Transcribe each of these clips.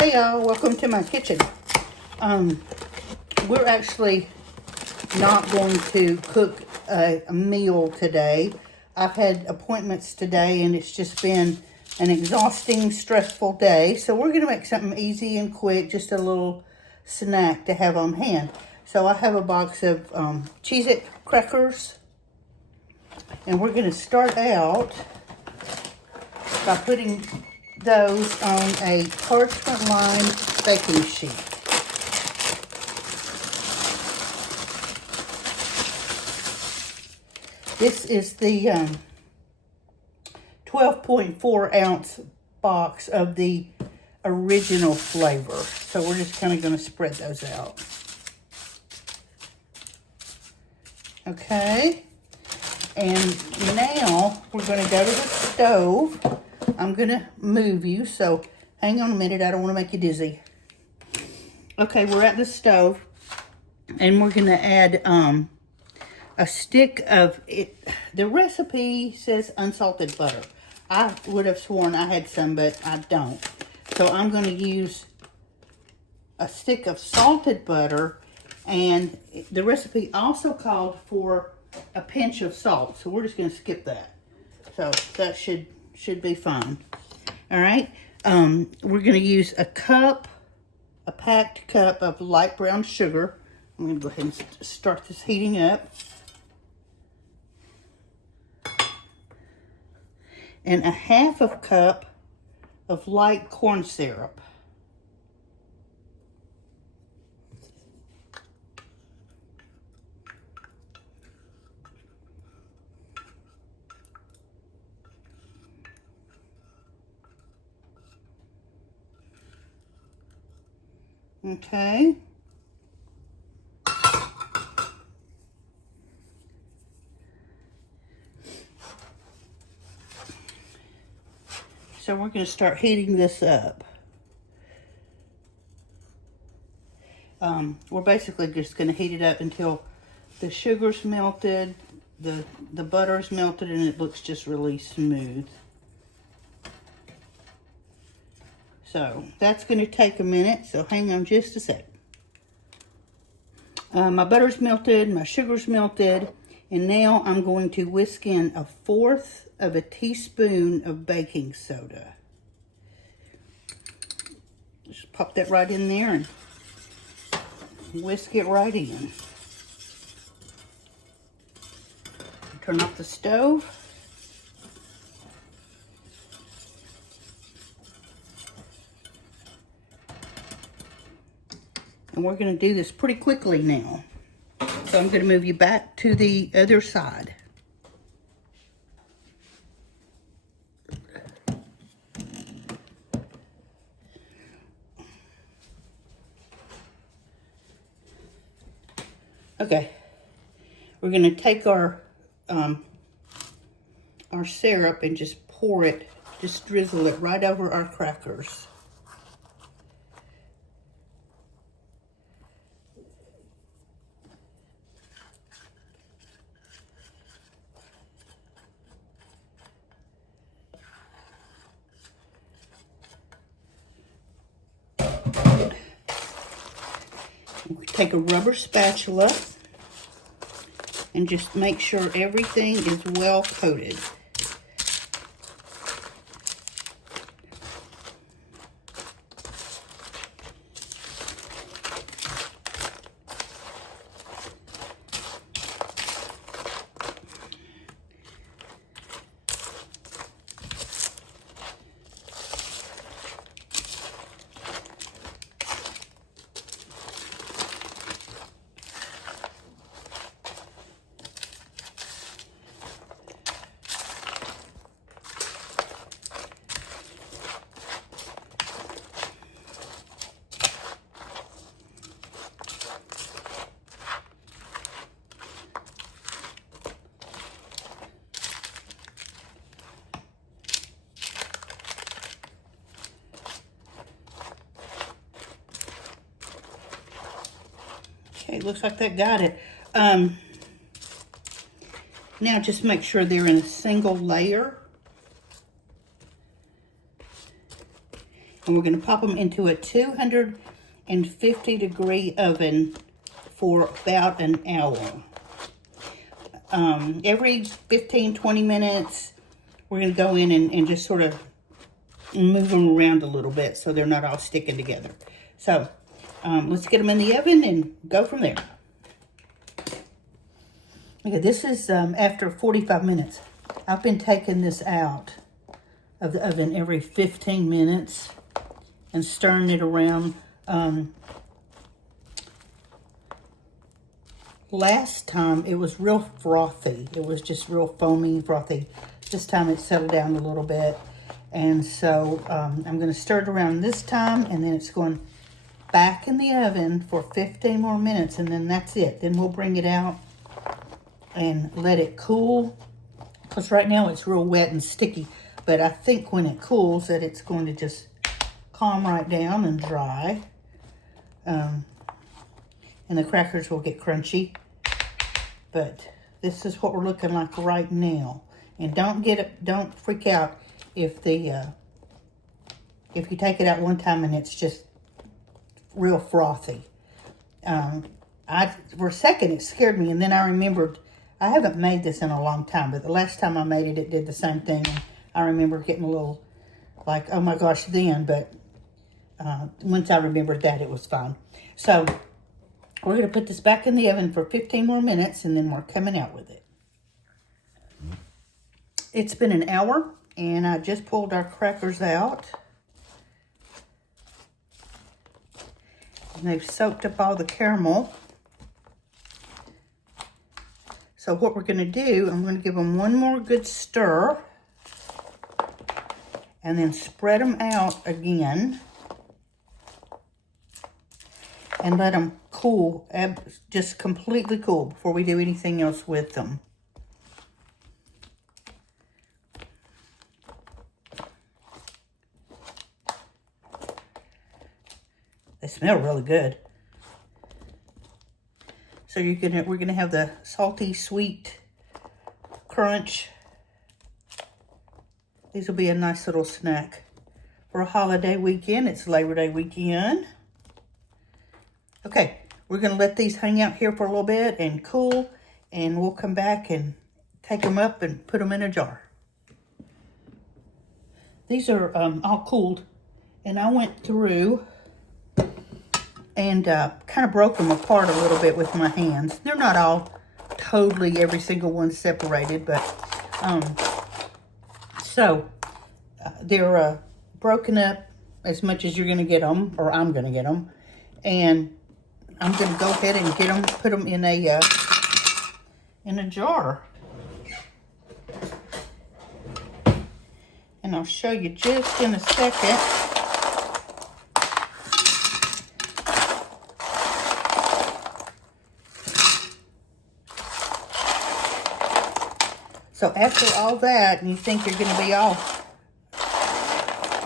Hey y'all, welcome to my kitchen. We're actually not going to cook a meal today. I've had appointments today and it's just been an exhausting, stressful day. So we're going to make something easy and quick, just a little snack to have on hand. So I have a box of Cheez-It crackers. And we're going to start out by putting those on a parchment lined baking sheet. This is the 12.4 ounce box of the original flavor. So we're just kind of going to spread those out. Okay. And now we're going to go to the stove. I'm going to move you, so hang on a minute. I don't want to make you dizzy. Okay, we're at the stove, and we're going to add a stick of it. The recipe says unsalted butter. I would have sworn I had some, but I don't. So I'm going to use a stick of salted butter, and the recipe also called for a pinch of salt. So we're just going to skip that. So that should be fine. All right. We're going to use a packed cup of light brown sugar. I'm going to go ahead and start this heating up. And a half of cup of light corn syrup. Okay. So we're going to start heating this up. We're basically just going to heat it up until the sugar's melted, the butter's melted, and it looks just really smooth. So that's going to take a minute, so hang on just a sec. My butter's melted, my sugar's melted, and now I'm going to whisk in 1/4 of a teaspoon of baking soda. Just pop that right in there and whisk it right in. Turn off the stove. And we're going to do this pretty quickly now. So I'm going to move you back to the other side. Okay. We're going to take our syrup and just pour it, just drizzle it right over our crackers. Take a rubber spatula and just make sure everything is well coated. Okay, looks like that got it. Now just make sure they're in a single layer. And we're going to pop them into a 250-degree oven for about an hour. Every 15-20 minutes, we're going to go in and just sort of move them around a little bit so they're not all sticking together. So let's get them in the oven and go from there. Okay, this is after 45 minutes. I've been taking this out of the oven every 15 minutes and stirring it around. Last time it was real frothy. It was just real foamy and frothy. This time it settled down a little bit. And so I'm going to stir it around this time, and then it's going back in the oven for 15 more minutes, and then that's it. Then we'll bring it out and let it cool, because right now it's real wet and sticky. But I think when it cools that it's going to just calm right down and dry. And the crackers will get crunchy. But this is what we're looking like right now. And don't freak out if you take it out one time and it's just real frothy. For a second it scared me, and then I remembered I haven't made this in a long time, but the last time I made it, it did the same thing. I remember getting a little like, oh my gosh, then, but once I remembered that, it was fine. So we're going to put this back in the oven for 15 more minutes, and then we're coming out with it. It's been an hour, and I just pulled our crackers out. And they've soaked up all the caramel. So what we're going to do, I'm going to give them one more good stir. And then spread them out again. And let them cool, just completely cool before we do anything else with them. They smell really good. So we're gonna have the salty, sweet crunch. These will be a nice little snack for a holiday weekend. It's Labor Day weekend. Okay, we're gonna let these hang out here for a little bit and cool, and we'll come back and take them up and put them in a jar. These are all cooled, and I went through and kind of broke them apart a little bit with my hands. They're not all totally, every single one separated, but they're broken up as much as you're going to get them, or I'm going to get them. And I'm going to go ahead and get them, put them in a jar. And I'll show you just in a second. So after all that, and you think you're going to be all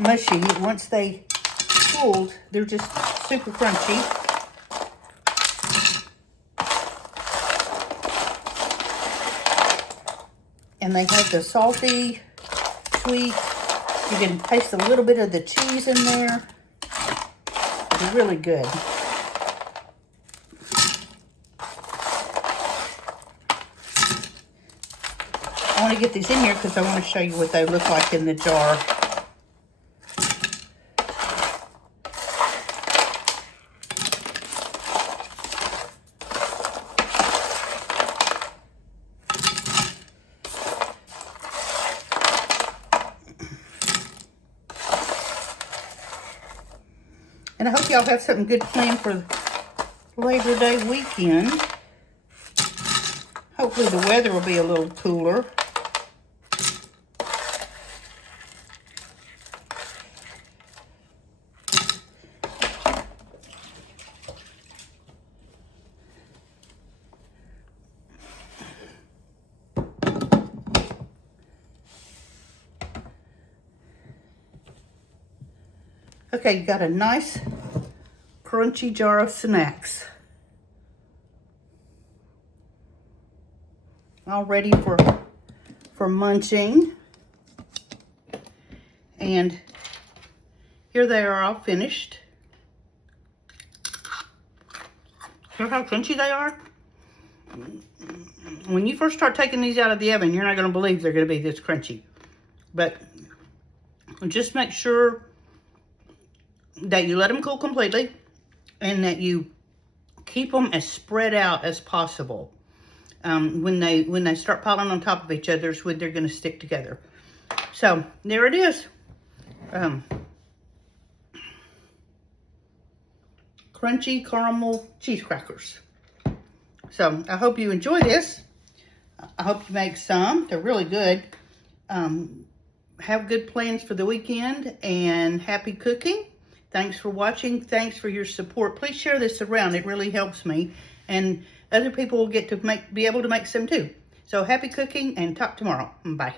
mushy, once they cooled, they're just super crunchy. And they have the salty, sweet. You can taste a little bit of the cheese in there. They're really good. I want to get these in here because I want to show you what they look like in the jar. And I hope y'all have something good planned for Labor Day weekend. Hopefully the weather will be a little cooler. Okay, you got a nice crunchy jar of snacks. All ready for munching. And here they are all finished. Hear how crunchy they are? When you first start taking these out of the oven, you're not going to believe they're going to be this crunchy. But just make sure that you let them cool completely and that you keep them as spread out as possible. When they start piling on top of each other is when they're going to stick together. So there it is. Crunchy caramel cheese crackers. So I hope you enjoy this. I hope you make some. They're really good. Have good plans for the weekend and happy cooking. Thanks for watching. Thanks for your support. Please share this around. It really helps me. And other people will get to be able to make some too. So happy cooking and talk tomorrow. Bye.